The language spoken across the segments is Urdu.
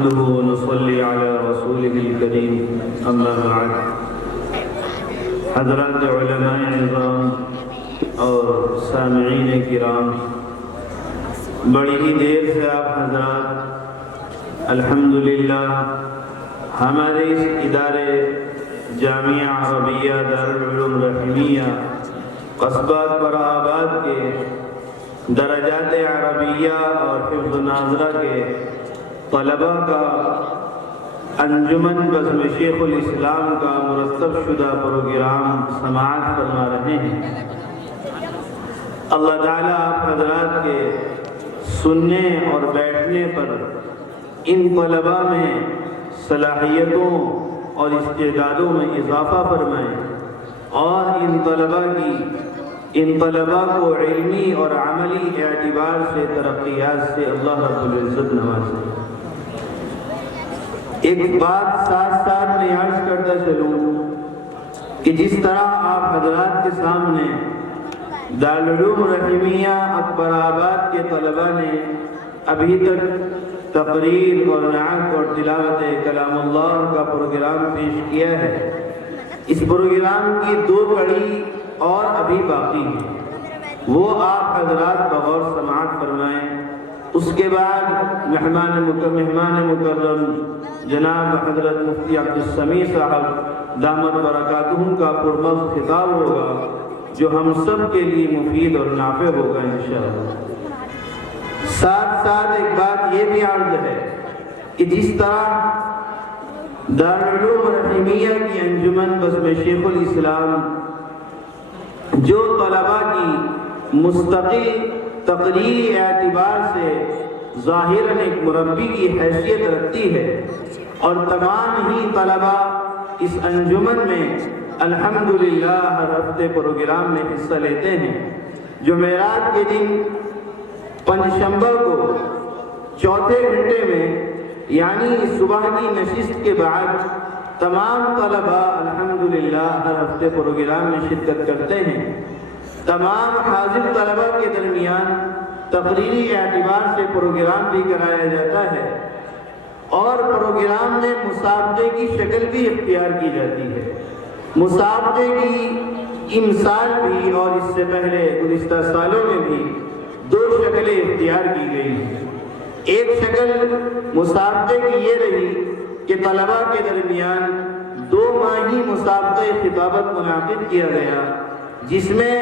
نحمده ونصلي على رسوله الكريم اما بعد. حضرات علماء نظام اور سامعین کرام، بڑی ہی دیر سے آپ حضرات الحمدللہ ہمارے اس ادارے جامعہ عربیہ دارالعلوم رحیمیہ قصبہ برا آباد کے درجات عربیہ اور حفظ ناظرہ کے طلباء کا انجمن بزم شیخ الاسلام کا مرتب شدہ پروگرام سماعت فرما رہے ہیں. اللہ تعالیٰ آپ حضرات کے سننے اور بیٹھنے پر ان طلباء میں صلاحیتوں اور استعدادوں میں اضافہ فرمائیں اور ان طلباء کو علمی اور عملی اعتبار سے ترقیات سے اللہ رب العزت نوازے. ایک بات ساتھ ساتھ میں عرض کرتا چلوں کہ جس طرح آپ حضرات کے سامنے دارالعلوم رحیمیہ اکبر آباد کے طلباء نے ابھی تک تقریر اور نعت اور تلاوت کلام اللہ کا پروگرام پیش کیا ہے، اس پروگرام کی 2 کڑی اور ابھی باقی ہے، وہ آپ حضرات بغور سماعت فرمائیں. اس کے بعد مہمان مکرم جناب حضرت مفتی عبدالسمیع صاحب دامت برکاتہم کا پرمغز خطاب ہوگا جو ہم سب کے لیے مفید اور نافع ہوگا انشاءاللہ. ساتھ ساتھ ایک بات یہ بھی عرض ہے کہ جس طرح دارالعلوم رحیمیہ کی انجمن بزم شیخ الاسلام جو طلباء کی مستقل تقریری اعتبار سے ظاہراً ایک مربی کی حیثیت رکھتی ہے اور تمام ہی طلباء اس انجمن میں الحمدللہ ہر ہفتے پروگرام میں حصہ لیتے ہیں، جمعرات کے دن پنجشنبہ کو چوتھے گھنٹے میں یعنی صبح کی نشست کے بعد تمام طلباء الحمدللہ ہر ہفتے پروگرام میں شرکت کرتے ہیں. تمام حاضر طلباء کے درمیان تقریری اعتبار سے پروگرام بھی کرایا جاتا ہے اور پروگرام میں مسابقے کی شکل بھی اختیار کی جاتی ہے. مسابقے کی امسال بھی اور اس سے پہلے گزشتہ سالوں میں بھی 2 شکلیں اختیار کی گئی ہیں. ایک شکل مسابقے کی یہ رہی کہ طلباء کے درمیان 2 ماہی مسابقہ خطابت منعقد کیا گیا، جس میں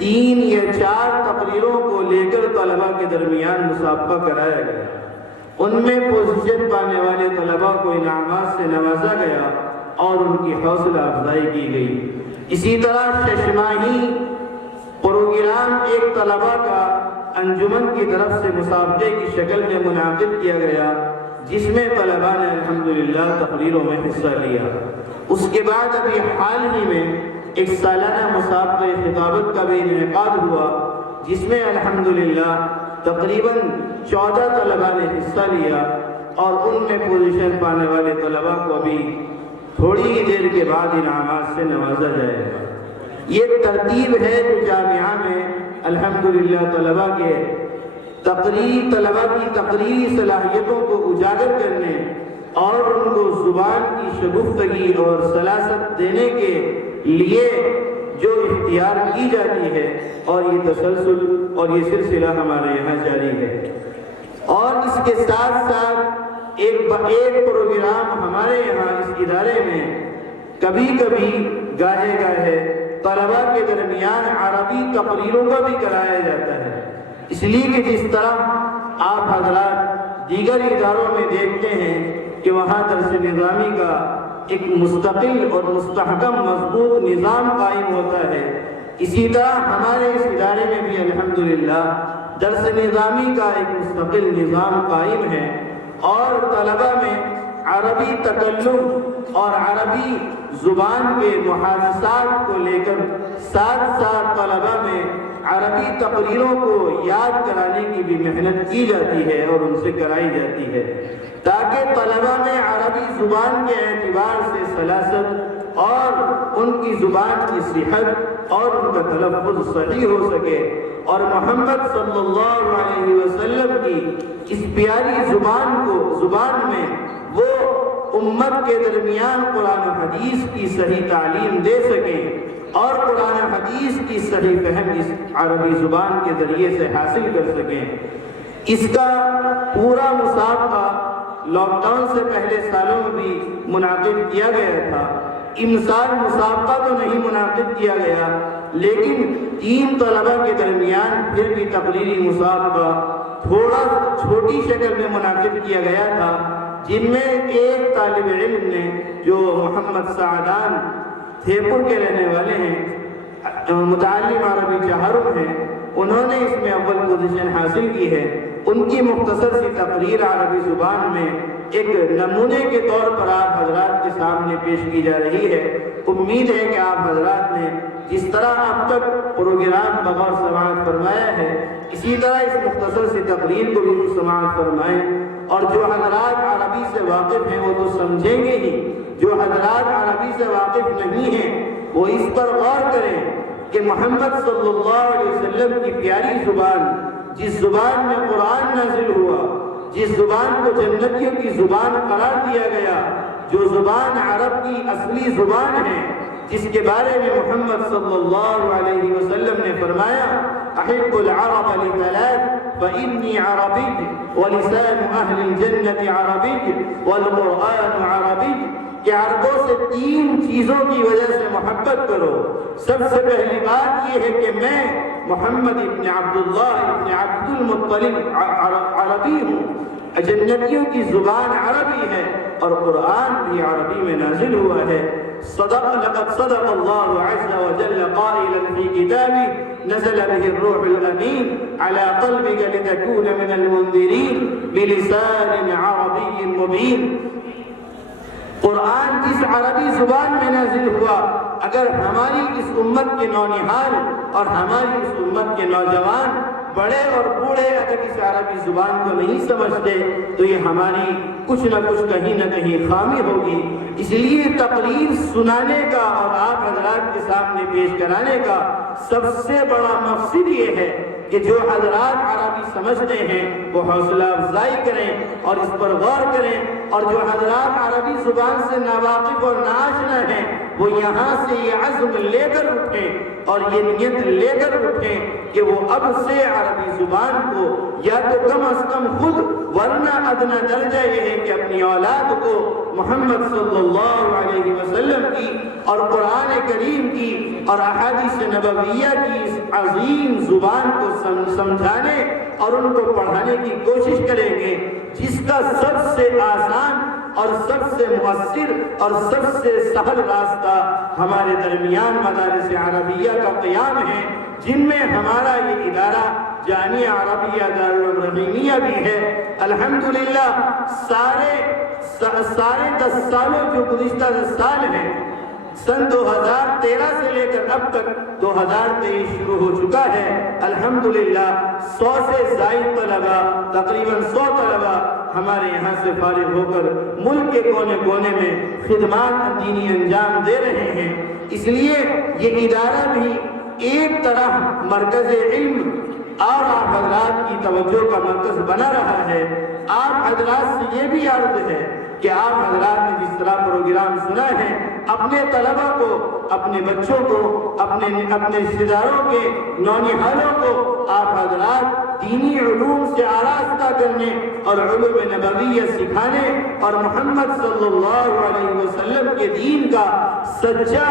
3 یا 4 تقریروں کو لے کر طلباء کے درمیان مسابقہ کرایا گیا. ان میں پوزیشن پانے والے طلباء کو انعامات سے نوازا گیا اور ان کی حوصلہ افزائی کی گئی. اسی طرح 6 ماہی پروگرام ایک طلباء کا انجمن کی طرف سے مسابقے کی شکل میں منعقد کیا گیا، جس میں طلباء نے الحمدللہ تقریروں میں حصہ لیا. اس کے بعد ابھی حال ہی میں ایک سالانہ مسابقہ خطابت کا بھی انعقاد ہوا، جس میں الحمدللہ تقریباً 14 طلباء نے حصہ لیا اور ان میں پوزیشن پانے والے طلباء کو بھی تھوڑی ہی دیر کے بعد انعامات سے نوازا جائے گا. یہ ترتیب ہے جو جامعہ میں الحمدللہ طلباء کی تقریری صلاحیتوں کو اجاگر کرنے اور ان کو زبان کی شگفتگی اور سلاست دینے کے لیے جو اختیار کی جاتی ہے، اور یہ تسلسل اور یہ سلسلہ ہمارے یہاں جاری ہے. اور اس کے ساتھ ساتھ ایک پروگرام ہمارے یہاں اس ادارے میں کبھی کبھی گاہے طلباء کے درمیان عربی تقریروں کا بھی کرایا جاتا ہے. اس لیے کہ جس طرح آپ حضرات دیگر اداروں میں دیکھتے ہیں کہ وہاں درس نظامی کا ایک مستقل اور مستحکم مضبوط نظام قائم ہوتا ہے، اسی طرح ہمارے اس ادارے میں بھی الحمدللہ درس نظامی کا ایک مستقل نظام قائم ہے اور طلباء میں عربی تکلم اور عربی زبان کے محادثات کو لے کر ساتھ ساتھ طلباء میں عربی تقریروں کو یاد کرانے کی بھی محنت کی جاتی ہے اور ان سے کرائی جاتی ہے، تاکہ طلباء میں عربی زبان کے اعتبار سے سلاست اور ان کی زبان کی صحت اور ان کا تلفظ صحیح ہو سکے اور محمد صلی اللہ علیہ وسلم کی اس پیاری زبان میں وہ امت کے درمیان قرآن و حدیث کی صحیح تعلیم دے سکیں اور قرآن و حدیث کی صحیح فہم اس عربی زبان کے ذریعے سے حاصل کر سکیں۔ اس کا پورا مسابقہ لاک ڈاؤن سے پہلے سالوں میں بھی منعقد کیا گیا تھا۔ امسال مسابقہ تو نہیں منعقد کیا گیا، لیکن 3 طلبہ کے درمیان پھر بھی تقریری مسابقہ تھوڑا چھوٹی شکل میں منعقد کیا گیا تھا، جن میں ایک طالب علم نے جو محمد سعدان تھیپور کے رہنے والے ہیں، متعلم عربی چہارم ہیں، انہوں نے اس میں اول پوزیشن حاصل کی ہے۔ ان کی مختصر سی تقریر عربی زبان میں ایک نمونے کے طور پر آپ حضرات کے سامنے پیش کی جا رہی ہے۔ امید ہے کہ آپ حضرات نے جس طرح اب تک پروگرام بغور سماعت فرمایا ہے، اسی طرح اس مختصر سی تقریر کو بھی سماعت فرمائیں، اور جو حضرات عربی سے واقف ہیں وہ تو سمجھیں گے ہی، جو حضرات عربی سے واقف نہیں ہیں وہ اس پر غور کریں کہ محمد صلی اللہ علیہ وسلم کی پیاری زبان، جس زبان میں قرآن نازل ہوا، جس زبان کو جنتیوں کی زبان قرار دیا گیا، جو زبان عرب کی اصلی زبان ہے، جس کے بارے میں محمد صلی اللہ علیہ وسلم نے فرمایا احب العرب لثلاث فإني عربي ولسان أهل الجنة عربي والقرآن عربي، کہ عربوں سے 3 چیزوں کی وجہ سے محبت کرو۔ سب سے پہلی بات یہ ہے کہ میں محمد ابن عبداللہ ابن عبد المطلب عربی ہوں، جنتیوں کی زبان عربی ہے اور قرآن بھی عربی میں نازل ہوا ہے۔ لقد صدق الله عز وجل قائلا في كتابه نزل به الروح الأمين على قلبك لتكون من المنذرين بلسان عربي مبين۔ قرآن جس عربی زبان میں نازل ہوا، اگر ہماری اس امت کے نونہال اور ہماری اس امت کے نوجوان بڑے اور بوڑھے اگر اس عربی زبان کو نہیں سمجھتے تو یہ ہماری کچھ نہ کچھ کہیں نہ کہیں خامی ہوگی۔ اس لیے تقریر سنانے کا اور آپ حضرات کے سامنے پیش کرانے کا سب سے بڑا مقصد یہ ہے کہ جو حضرات عربی سمجھتے ہیں وہ حوصلہ افزائی کریں اور اس پر غور کریں، اور جو حضرات عربی زبان سے ناواقف اور ناآشنا ہیں وہ یہاں سے یہ عزم لے کر اٹھیں اور یہ نیت لے کر اٹھیں کہ وہ اب سے عربی زبان کو یا تو کم از کم خود ورنہ ادنا درجہ یہ ہے کہ اپنی اولاد کو محمد صلی اللہ علیہ وسلم کی اور قرآن کریم کی اور احادیث نبویہ کی اس عظیم زبان کو سمجھانے اور ان کو پڑھانے کی کوشش کریں گے، جس کا سب سے آسان اور سب سے مؤثر اور سب سے سہل راستہ ہمارے درمیان مدارس عربیہ کا قیام ہے، جن میں ہمارا یہ ادارہ جامعہ عربیہ دارالعلوم رحیمیہ بھی ہے۔ الحمدللہ سارے 10 سالوں جو گزشتہ 10 سال ہیں، سن 2013 سے لے کر اب تک 2023 شروع ہو چکا ہے، الحمدللہ 100 سے زائد طلبہ، تقریباً 100 طلبہ ہمارے یہاں سے فارغ ہو کر ملک کے کونے کونے میں خدمات دینی انجام دے رہے ہیں۔ اس لیے یہ ادارہ بھی ایک طرح مرکز علم اور آپ حضرات کی توجہ کا مرکز بنا رہا ہے۔ آپ حضرات سے یہ بھی عرض ہے کہ آپ حضرات نے جس طرح پروگرام سنا ہے، اپنے طلبہ کو، اپنے بچوں کو، اپنے رشتہ داروں کے نونہالوں کو آپ حضرات دینی علوم سے آراستہ کرنے اور علوم نبویہ سکھانے اور محمد صلی اللہ علیہ وسلم کے دین کا سچا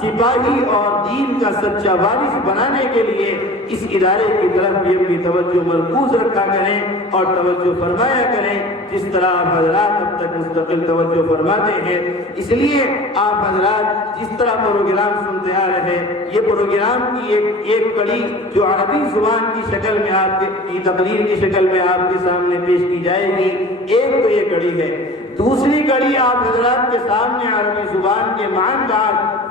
سپاہی اور دین کا سچا وارث بنانے کے لیے اس ادارے کی طرف بھی اپنی توجہ مرکوز رکھا کریں اور توجہ فرمایا کریں، جس طرح آپ حضرات اب تک مستقل توجہ فرماتے ہیں۔ اس لیے آپ حضرات جس طرح پروگرام سنتے آ رہے، یہ پروگرام کی ایک کڑی جو عربی زبان کی شکل میں آپ کی تقریر کی شکل میں آپ کے سامنے پیش کی جائے گی، ایک تو یہ کڑی ہے۔ دوسری کڑی آپ حضرات کے سامنے عربی زبان کے معنی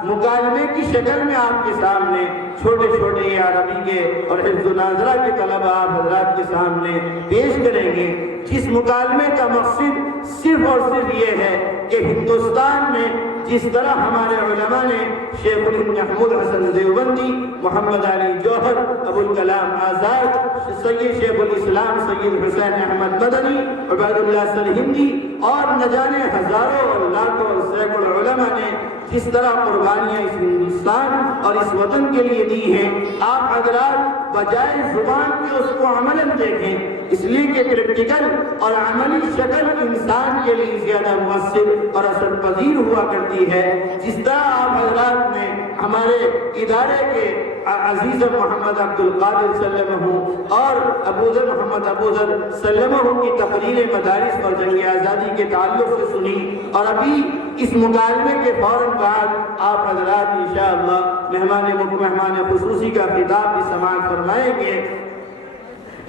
مکالمے کی شکل میں آپ کے سامنے چھوٹے چھوٹے عربی کے اور حفظ و ناظرہ کے طلبہ آپ حضرات کے سامنے پیش کریں گے، جس مکالمے کا مقصد صرف اور صرف یہ ہے کہ ہندوستان میں جس طرح ہمارے علماء نے شیخ الہند محمود حسن دیوبندی، محمد علی جوہر، ابوالکلام آزاد، سید شیخ الاسلام سید حسین احمد مدنی، عبید اللہ سرہندی اور نہ جانے ہزاروں اور لاکھوں اور سینکڑوں علماء نے جس طرح قربانیاں اس ہندوستان اور اس وطن کے لیے دی ہیں، آپ حضرات بجائے زبان کے اس کو عملاً دیکھیں، اس لیے کہ پریکٹیکل اور عملی شکل انسان کے لیے زیادہ مؤثر اور اثر پذیر ہوا کرتی ہے۔ جس طرح آپ حضرات نے ہمارے ادارے کے عزیز محمد عبد القادر سلمہ اور ابوذر محمد ابوذر سلمہ کی تقریر مدارس اور جنگ آزادی کے تعلق سے سنی، اور ابھی اس مکالمے کے فوراً بعد آپ حضرات انشاءاللہ مہمان خصوصی کا خطاب بھی سماعت فرمائیں گے۔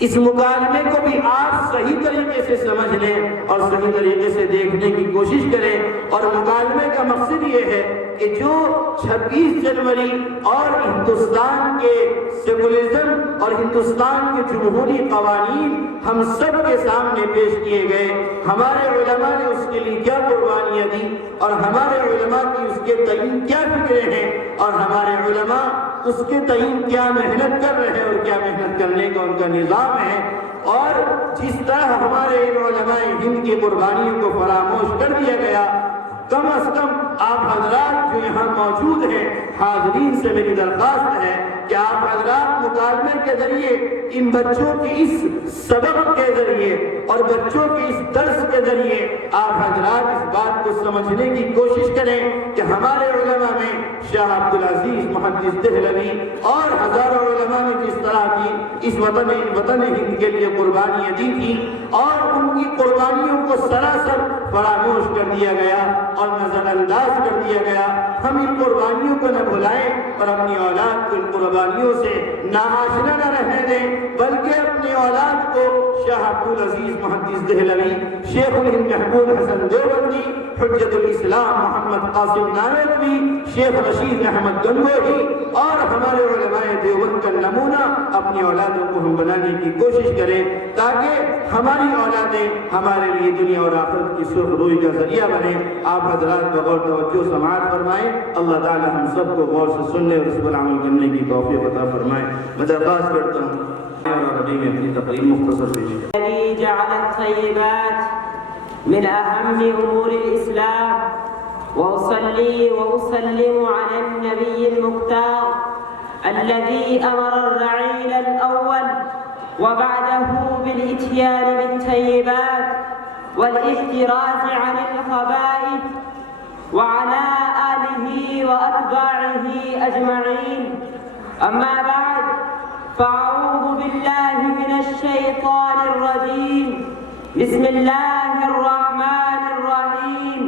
اس مکالمے کو بھی آپ صحیح طریقے سے سمجھ لیں اور صحیح طریقے سے دیکھنے کی کوشش کریں، اور مکالمے کا مقصد یہ ہے کہ جو 26 جنوری اور ہندوستان کے سیکولرزم اور ہندوستان کے جمہوری قوانین ہم سب کے سامنے پیش کیے گئے، ہمارے علماء نے اس کے لیے کیا قربانیاں دی اور ہمارے علماء کی اس کے تئیں کیا فکریں ہیں، اور ہمارے علماء اس کے تئیں کیا محنت کر رہے ہیں اور کیا محنت کرنے کا ان کا نظام ہے، اور جس طرح ہمارے ان علماء ہند کی قربانیوں کو فراموش کر دیا گیا، کم از کم آپ حضرات جو یہاں موجود ہیں حاضرین سے میری درخواست ہے کہ آپ حضرات مکالمے کے ذریعے ان بچوں کی اس سبق کے ذریعے اور بچوں کی اس درس کے ذریعے آپ حضرات اس بات کو سمجھنے کی کوشش کریں کہ ہمارے علماء میں شاہ عبدالعزیز محدث دہلوی اور ہزاروں علماء نے جس طرح کی اس وطن ہند کے لیے قربانیاں دی تھی، اور ان کی قربانیوں کو سراسر فراموش کر دیا گیا اور نظر انداز کر دیا گیا۔ ہم ان قربانیوں کو نہ بھلائیں اور اپنی اولاد کو ان قربانیوں سے ناآشنا نہ رہنے دیں، بلکہ اپنی اولاد کو شاہ عبدالعزیز محدث دہلوی، شیخ الہند محمود حسن دیوبندی، حجت الاسلام محمد قاسم نانوتوی، شیخ رشید احمد گنگوہی اور ہمارے علماء دیوبند کا نمونہ اپنی اولادوں کو ہم بنانے کی کوشش کریں، تاکہ ہماری اولادیں ہمارے لیے دنیا اور آخرت کی سرخ روئی کا ذریعہ بنے۔ آپ حضرات بغور توجہ سماعت فرمائیں، اللہ تعالی ہم سب کو غور سے سننے اور اس پر عمل کرنے کی توفیق عطا فرمائے۔ میں درخواست کرتا ہوں اور عربی میں اپنی تقریر مختصر پیش کریں۔ الذي جعل الطيبات من أهم أمور الإسلام، وأصلي وأسلم على النبي المختار الذي أمر الرعيل الأول وبعده بالإتيان بالطيبات والاحتراز عن الخبائث، وعلى آله وأتباعه أجمعين. أما بعد، فأعوذ بالله من الشيطان الرجيم. بسم الله الرحمن الرحيم.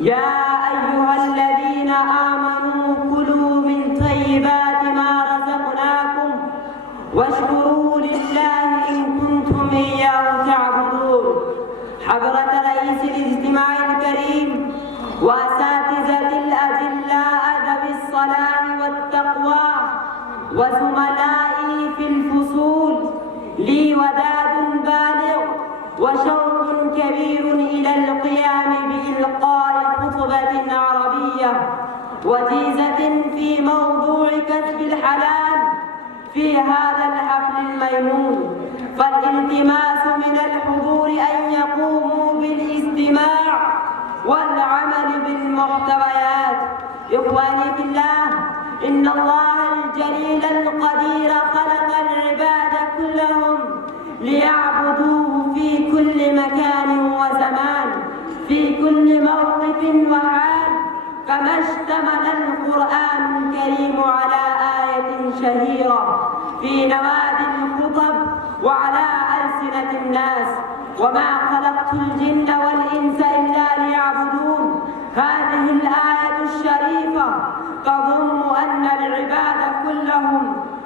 يا أيها الذين آمنوا كلوا من طيبات ما رزقناكم واشكروا لله إن كنتم إياه تعبدون. حضرة رئيس الاجتماع الكريم وأساتذة الأجلاء ذوي الصلاح والتقوى وزملائي في الفصول، لي وداد بالغ وشوق كبير إلى القيام بإلقاء خطبة عربية وجيزة في موضوع كسب الحلال في هذا الحفل الميمون، فالالتماس من الحضور أن يقوموا بالاستماع والعمل بالمحتويات. إخواني في الله، إن الله الجليل القدير خلق العباد كلهم ليعبدوه في كل مكان وزمان، في كل موقف وحال، كما اشتمل القرآن الكريم على آية شهيرة في نوادي الخطب وعلى ألسنة الناس: وما خلقت الجن والإنس إلا ليعبدون. هذه الآية الشريفة تضم أن العباد كلهم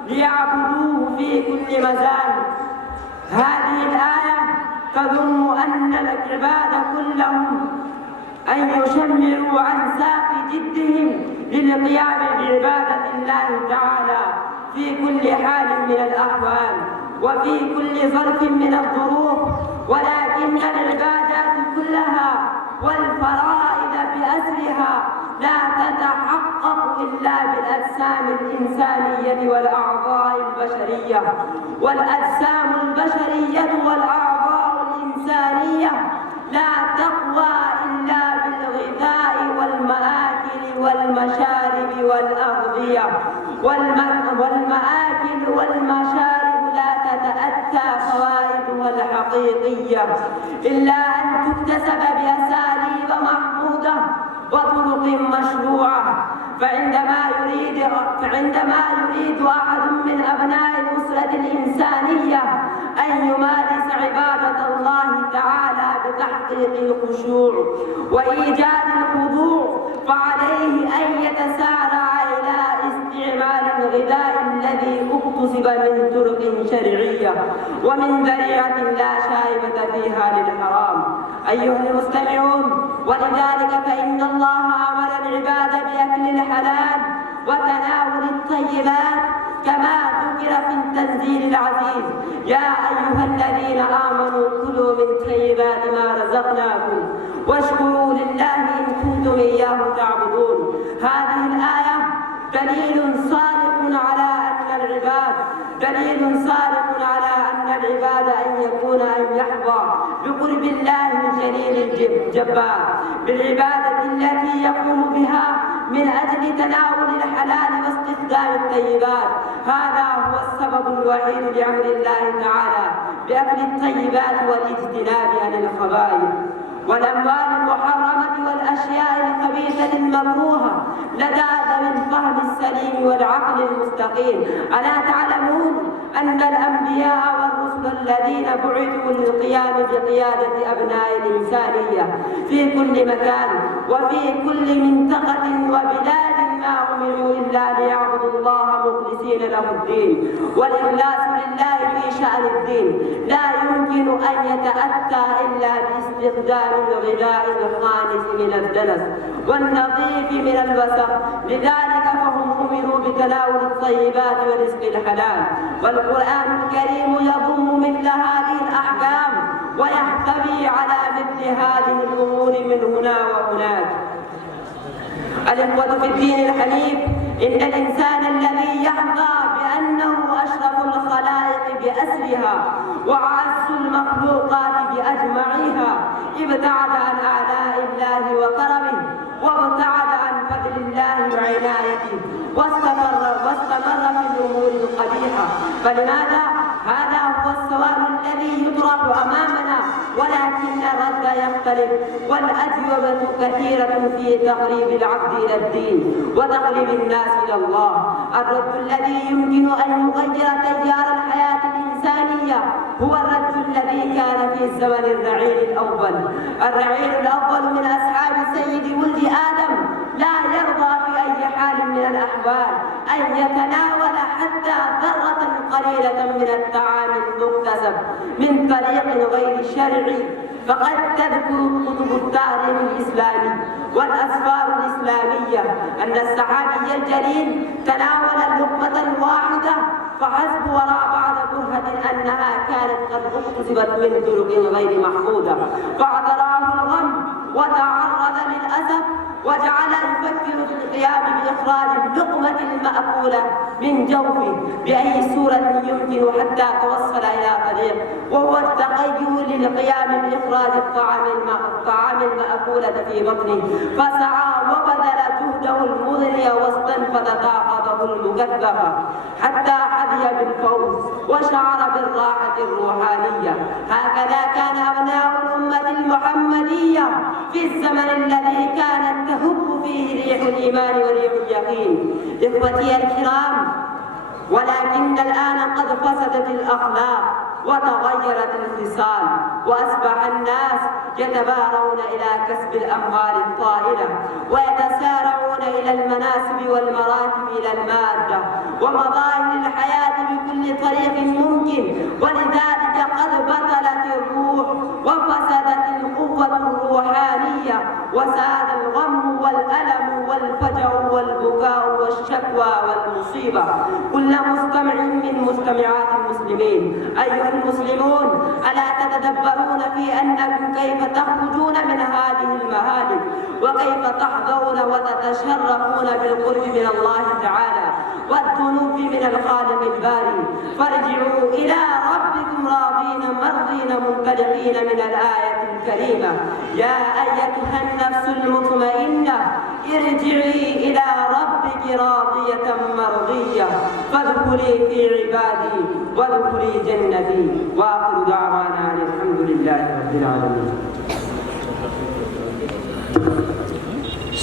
ليعبدوه في كل مكان. هذه الآية تضم أن العباد كلهم أن يشمروا عن ساق جدهم للقيام بعبادة الله تعالى. في كل حال من الأحوال وفي كل ظرف من الظروف، ولكن العبادات كلها والفرائض بأسرها لا تتحقق إلا بالأجسام الإنسانية والأعضاء البشرية، والأجسام البشرية والأعضاء الإنسانية لا تقوى إلا بالغذاء والمآكل والمشارب والأغذية، والمآكل والمشارب لا تتأتى فوائدها الحقيقية إلا أن تكتسب بأساليب محمودة وطرق مشروعة. فعندما يريد أحد من أبناء الأسرة الإنسانية أن يمارس عبادة الله تعالى بتحقيق الخشوع وإيجاد الخضوع، فعليه أن يتسارع إلى استعمال الغذاء الذي اكتسب من طرق شرعية ومن ذريعة لا شائبة فيها للحرام. أيها المستمعون، ولذلك فإن الله أمر العباد بأكل الحلال وتناول الطيبات كما ذكر في التنزيل العزيز: يا أيها الذين آمنوا كلوا من طيبات ما رزقناكم واشكروا لله إن كنتم إياه تعبدون. هذه الآية دليل صادق على أن العباد أن يكون أن يحظى بقرب الله الجليل الجبار بالعبادة التي يقوم بها من أجل تناول الحلال واستخدام الطيبات. هذا هو السبب الوحيد لأمر الله تعالى بأكل الطيبات والاجتناب عن الخبائث والأموال المحرمة والأشياء الخبيثة المكروهة لدى ذوي الفهم السليم والعقل المستقيم. ألا تعلمون أن الأنبياء والرسل الذين بعثوا للقيام بقيادة أبناء الإنسانية في كل مكان وفي كل منطقة وبلاد ما أمروا إلا ليعبدوا الله مخلصين له الدين، والإخلاص لله في شأن الدين لا يمكن أن يتأتى إلا باستخدام الغذاء الخالص من الدنس والنظيف من الوسخ. لذلك فهم أمروا بتناول الطيبات ورزق الحلال، والقرآن الكريم يضم مثل هذه الأحكام ويحتوي على مثل هذه الأمور من هنا وهناك. الإخوة في الدين الحنيف، إن الإنسان الذي يحظى بأنه أشرف الخلائق بأسرها وأعز المخلوقات بأجمعها ابتعد عن آلاء الله وكرمه وابتعد عن فضل الله وعنايته واستمر في الأمور القبيحة. فلماذا؟ هذا هو السؤال الذي يطرح أمامنا، ولكن الرد يختلف والأجوبة كثيرة في تقريب العبد إلى الدين وتقريب الناس إلى الله. الرد الذي يمكن أن يغير تيار الحياة الإنسانية هو الرد الذي كان في الزمن الرعيل الأول. الرعيل الأول من أصحاب سيد ولد آدم لا يرضى في أي حال من الأحوال أن يتناول حتى ذرة قليلة من الطعام المكتسب من طريق غير شرعي. فقد تذكر كتب التاريخ الإسلامي والأسفار الإسلامية أن الصحابي الجليل تناول لقمة واحدة فحسب وراء بعض برهة أنها كانت قد اكتسبت من طرق غير محمودة، فاعتراه الغم وتعرض للأسف وجعل يفكر في القيام بإخراج اللقمة المأكولة من جوفه بأي صورة يمكن حتى توصل إلى طريق، وهو التقيؤ للقيام بإخراج الطعام المأكولة في بطنه، فسعى وبذل جهده المضني واستنفذ طاقته المكثفة حتى حظي بالفوز وشعر بالراحة الروحانية. هكذا كان أبناء الأمة المحمدية في الزمن الذي كانت تهب فيه ريح الإيمان وريح اليقين. إخوتي الكرام، ولكن الآن قد فسدت الأخلاق وتغيرت الخصال، وأصبح الناس يتبارون إلى كسب الأموال الطائلة ويتسارعون إلى المناسب والمراتب إلى المادة ومظاهر الحياة بكل طريق ممكن، ولذلك قد بطلت الروح وفسدت القوة الروحانية وساد الغم والألم والفجع والبكاء والشكوى والمصيبة. كل مستمع من مستمعات المسلمين، أيها المسلمون، ألا تتدبرون في أنكم كيف تخرجون من هذه المهالك، وكيف تحظون وتتشرفون بالقرب من الله تعالى والذنوب من الخالق الباري. فارجعوا إلى ربكم راضين مرضين منطلقين من الآية الكريمة: يا أيتها النفس المطمئنة ارجعي إلى ربك راضية مرضية فادخلي في عبادي وادخلي جنتي. وآخر دعوانا أن الحمد لله رب العالمين.